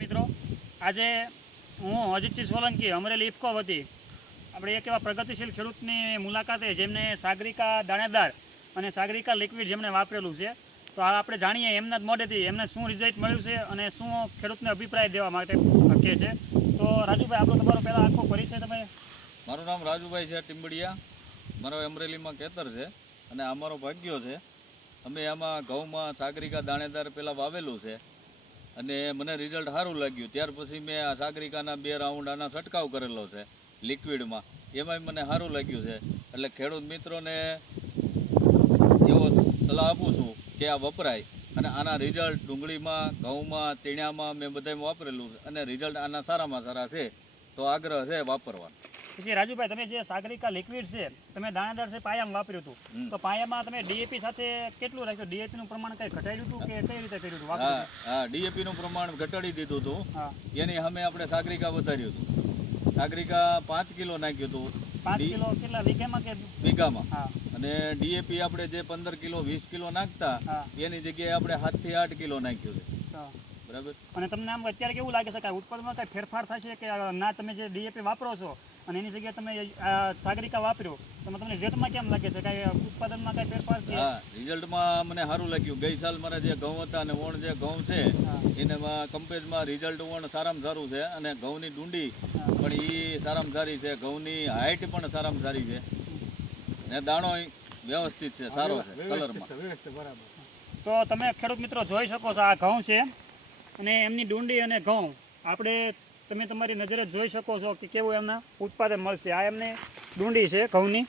મિત્રો આજે હું અજીતસિંહ સોલંકી અમરેલી ઇફકો વતી આપણે એક એવા પ્રગતિશીલ ખેડૂતની મુલાકાતે જેમને સાગરિકા દાણેદાર અને સાગરિકા લિક્વિડ જેમણે વાપરેલું છે, તો આ આપણે જાણીએ એમના જ મોઢેથી એમને શું રિઝલ્ટ મળ્યું છે અને શું ખેડૂતને અભિપ્રાય દેવા માટે કહે છે. તો રાજુભાઈ, આપણો તમારો પહેલાં આખો પરિચય તમે. મારું નામ રાજુભાઈ છે ટીમ્બડિયા. મારો અમરેલીમાં ખેતર છે અને અમારો ભાગ્યો છે. અમે આમાં ઘઉંમાં સાગરિકા દાણેદાર પહેલાં વાવેલું છે અને મને રિઝલ્ટ સારું લાગ્યું. ત્યાર પછી મેં આ સાગરિકાના 2 રાઉન્ડ આના છંટકાવ કરેલો છે લિક્વિડમાં. એમાંય મને સારું લાગ્યું છે. એટલે ખેડૂત મિત્રોને એવો સલાહ આપું છું કે આ વપરાય અને આના રિઝલ્ટ ડુંગળીમાં, ઘઉંમાં, તીણામાં મેં બધામાં વાપરેલું છે અને રિઝલ્ટ આના સારામાં સારા છે. તો આગ્રહ છે વાપરવાનો. પછી રાજુભાઈ, તમે જે સાગરિકા લિક્વિડ છે તમે દાણેદાર છે પાયામાં વાપર્યું હતું, તો પાયામાં તમે ડીએપી સાથે કેટલું રાખ્યું? ડીએપી નું પ્રમાણ કઈ ઘટાડ્યું હતું કે કઈ રીતે કર્યું હતું? હા, ડીએપી નું પ્રમાણ ઘટાડી દીધું હતું. એની સામે આપણે સાગરિકા વધાર્યું હતું. સાગરિકા 5 કિલો નાખ્યું હતું. 5 કિલો કેટલા વીઘામાં કે વીઘામાં? અને ડીએપી આપણે જે 15 કિલો 20 કિલો નાખતા એની જગ્યાએ આપણે 7 થી 8 કિલો નાખ્યું છે. બરાબર. અને તમને આમ અત્યારે કેવું લાગે છે કે ઉત્પાદનમાં કઈ ફેરફાર થશે કે ના? તમે જે ડીએપી વાપરો છો અને એની જગ્યાએ તમે સાગરિકા વાપર્યો, તો તમને રિઝલ્ટમાં કેમ લાગે છે? કઈ ઉત્પાદનમાં કઈ ફેરફાર છે? હા, રિઝલ્ટમાં મને સારું લાગ્યું. ગઈ સાલ મારા જે ઘઉં હતા અને વણ જે ઘઉં છે એનામાં કમ્પેરમાં રિઝલ્ટ વણ સારામાં સારું છે અને ઘઉંની ડુંડી પણ એ સારામાં સારી છે. ઘઉંની હાઈટ પણ સારામાં સારી છે ને દાણો વ્યવસ્થિત છે, સારો છે કલરમાં. તો તમે ખેડૂત મિત્રો જોઈ શકો છો, આ ઘઉં છે અને એમની ડુંડી અને ઘઉં આપણે તમે તમારી નજરે જોઈ શકો છો કે કેવું એમના ઉત્પાદન મળશે. આ એમની ડુંડી છે ઘઉંની.